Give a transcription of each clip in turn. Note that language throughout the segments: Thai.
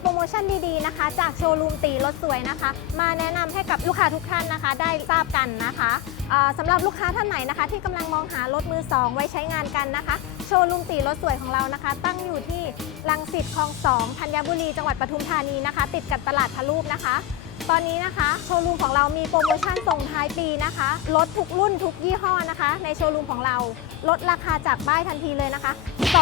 โปรโมชั่นดีๆนะคะ จากโชว์รูมตีรถสวยนะคะ มาแนะนำให้กับลูกค้าทุกท่านนะคะ ได้ทราบกันนะคะเอ่สำหรับลูกค้าท่านไหนนะคะ ที่กำลังมองหารถมือสองไว้ใช้งานกันนะคะ โชว์รูมตีรถสวยของเรานะคะ ตั้งอยู่ที่ลังสิตคลองสองธัญบุรีจังหวัดปทุมธานีนะคะ ติดกับตลาดพะลูกนะคะ ตอนนี้นะคะโชว์รูมของเรามีโปรโมชั่นส่งท้ายปีนะคะลดทุกรุ่นทุกยี่ห้อนะคะ ในโชว์รูมของเราลดราคาจากบ้ายทันทีเลยนะคะ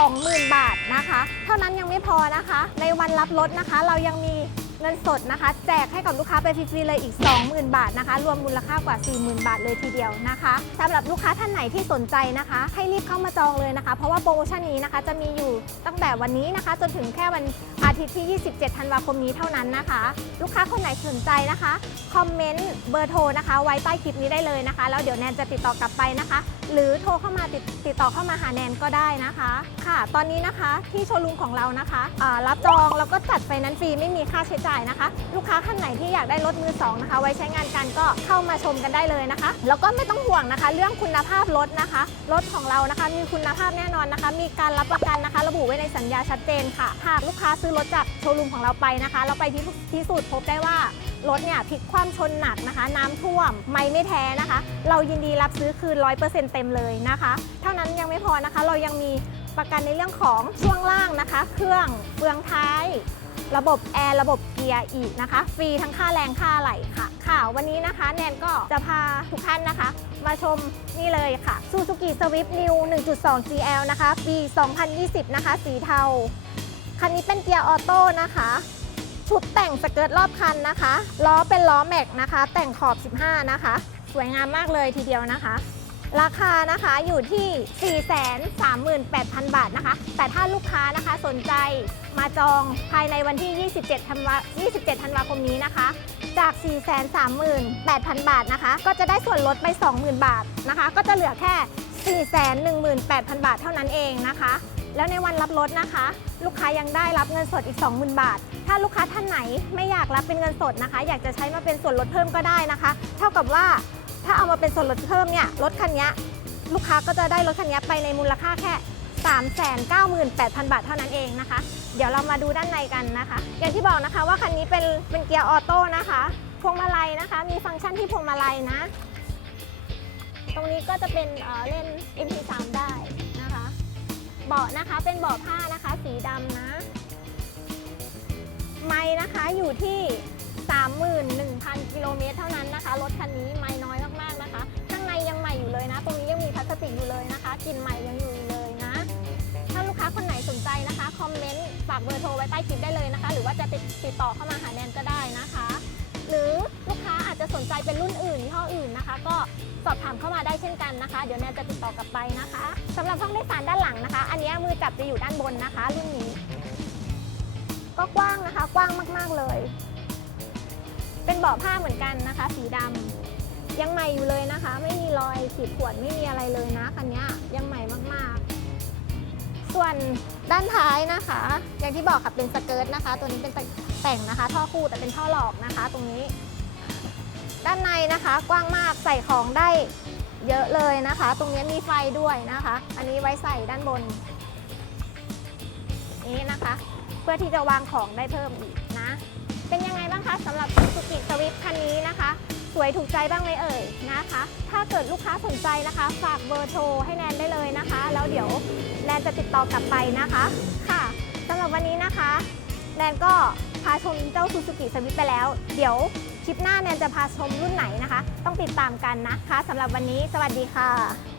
20,000 บาทนะคะ เท่านั้นยังไม่พอนะคะ ในวันรับรถนะคะ เรายังมี เงินสดนะคะ แจกให้กับลูกค้าไปฟรีๆเลยอีก 20,000 บาทนะคะ รวมมูลค่ากว่า 40,000 บาทเลยทีเดียวนะคะสำหรับลูกค้าท่านไหนที่สนใจนะคะ ให้รีบเข้ามาจองเลยนะคะ เพราะว่าโปรโมชั่นนี้นะคะจะมีอยู่ตั้งแต่วันนี้นะคะ จนถึงแค่วันอาทิตย์ที่ 27 ธันวาคมนี้เท่านั้นนะคะ ลูกค้าคนไหนสนใจนะคะคอมเมนต์เบอร์โทรนะคะ ไว้ใต้คลิปนี้ได้เลยนะคะ แล้วเดี๋ยวแนนจะติดต่อกลับไปนะคะ หรือโทรเข้ามาติดติดต่อเข้ามาหาแนนก็ได้นะคะ ค่ะ ตอนนี้นะคะที่โชว์รูมของเรานะคะรับจองแล้วก็จัดไฟนนซ์ฟรีไม่มีค่าใช้จ่ายนะคะ ลูกค้าท่านไหนที่อยากได้รถมือสองนะคะ ไว้ใช้งานกันก็เข้ามาชมกันได้เลยนะคะ แล้วก็ไม่ต้องห่วงนะคะ เรื่องคุณภาพรถนะคะ รถของเรานะคะ มีคุณภาพแน่นอนนะคะ มีการรับประกันนะคะ ระบุไว้ในสัญญาชัดเจนค่ะ หากลูกค้าซื้อรถจากโชว์รูมของเราไปนะคะเราไปพิสูจน์พิสูจน์พบได้ว่ารถเนี่ยพลิกคว่ำชนหนักนะคะ น้ำท่วมไม่ไม่แท้นะคะ เรายินดีรับซื้อคืน100%เต็มเลยนะคะ เท่านั้นยังไม่พอนะคะ เรายังมีประกันในเรื่องของช่วงล่างนะคะ เครื่องเฟืองท้าย ระบบแอร์ระบบเกียร์อีกนะคะ ฟรีทั้งค่าแรงค่าไหลค่ะ ค่ะวันนี้นะคะ แนนก็จะพาทุกท่านนะคะ มาชมนี่เลยค่ะ Suzuki Swift New 1.2 GL นะคะ ปี 2020 นะคะ สีเทา คันนี้เป็นเกียร์ออโต้นะคะชุดแต่งสเกิร์ตรอบคันนะคะ ล้อเป็นล้อแม็กนะคะ แต่งขอบ 15 นะคะ สวยงามมากเลยทีเดียวนะคะ ราคานะคะอยู่ที่ 438,000 บาทนะคะ แต่ถ้าลูกค้านะคะสนใจมาจองภายในวันที่ 27ธันวา27ธันวาคมนี้นะคะ จาก 438,000 บาทนะคะ ก็จะได้ส่วนลดไป 20,000 บาทนะคะ ก็จะเหลือแค่ 418,000 บาทเท่านั้นเองนะคะ แล้วในวันรับรถนะคะ ลูกค้ายังได้รับเงินสดอีก 20,000 บาท ถ้าลูกค้าท่านไหนไม่อยากรับเป็นเงินสดนะคะ อยากจะใช้มาเป็นส่วนลดเพิ่มก็ได้นะคะ เท่ากับว่า ถ้าเอามาเป็นส่วนลดเพิ่มเนี่ยรถคันนี้ลูกค้าก็จะได้รถคันนี้ไปในมูลค่าแค่ 398,000 บาทเท่านั้นเองนะคะ เดี๋ยวเรามาดูด้านในกันนะคะ อย่างที่บอกนะคะว่าคันนี้เป็นเป็นเกียร์ออโต้นะคะพวงมาลัยนะคะ มีฟังก์ชันที่พวงมาลัยนะ ตรงนี้ก็จะเป็นเเล่น MP3 ได้นะคะเบาะนะคะเป็นเบาะผ้านะคะ สีดำนะ ไม้นะคะอยู่ที่ากเบอร์โทรไว้ใต้คลิปได้เลยนะคะ หรือว่าจะติดติดต่อเข้ามาหาแนนก็ได้นะคะ หรือลูกค้าอาจจะสนใจเป็นรุ่นอื่นยี่ห้ออื่นนะคะ ก็สอบถามเข้ามาได้เช่นกันนะคะ เดี๋ยวแนนจะติดต่อกลับไปนะคะสำหรับห้องโดยสารด้านหลังนะคะ อันนี้มือจับจะอยู่ด้านบนนะคะ รุ่นนี้ ก็กว้างนะคะ กว้างมากๆเลย เป็นเบาะผ้าเหมือนกันนะคะ สีดำยังใหม่อยู่เลยนะคะ ไม่มีรอยขีดข่วนไม่มีอะไรเลยนะคันนี้ยังใหม่มากๆ ส่วนด้านท้ายนะคะ อย่างที่บอกค่ะเป็นสเกิร์ตนะคะ ตัวนี้เป็นแต่งนะคะ ท่อคู่แต่เป็นท่อหลอกนะคะ ตรงนี้ ด้านในนะคะกว้างมากใส่ของได้เยอะเลยนะคะ ตรงนี้มีไฟด้วยนะคะ อันนี้ไว้ใส่ด้านบน นี้นะคะ เพื่อที่จะวางของได้เพิ่มอีกนะ เป็นยังไงบ้างคะสำหรับ Suzuki Swift คันนี้นะคะ วยถูกใจบ้างไหมเอ่ยนะคะ ถ้าเกิดลูกค้าสนใจนะคะ ฝากเบอร์โทรให้แนนได้เลยนะคะ แล้วเดี๋ยวแนนจะติดต่อกลับไปนะคะค่ะสำหรับวันนี้นะคะ แนนก็พาชมเจ้าซูซูกิสวิตไปแล้ว เดี๋ยวคลิปหน้าแนนจะพาชมรุ่นไหนนะคะ ต้องติดตามกันนะคะสำหรับวันนี้ สวัสดีค่ะ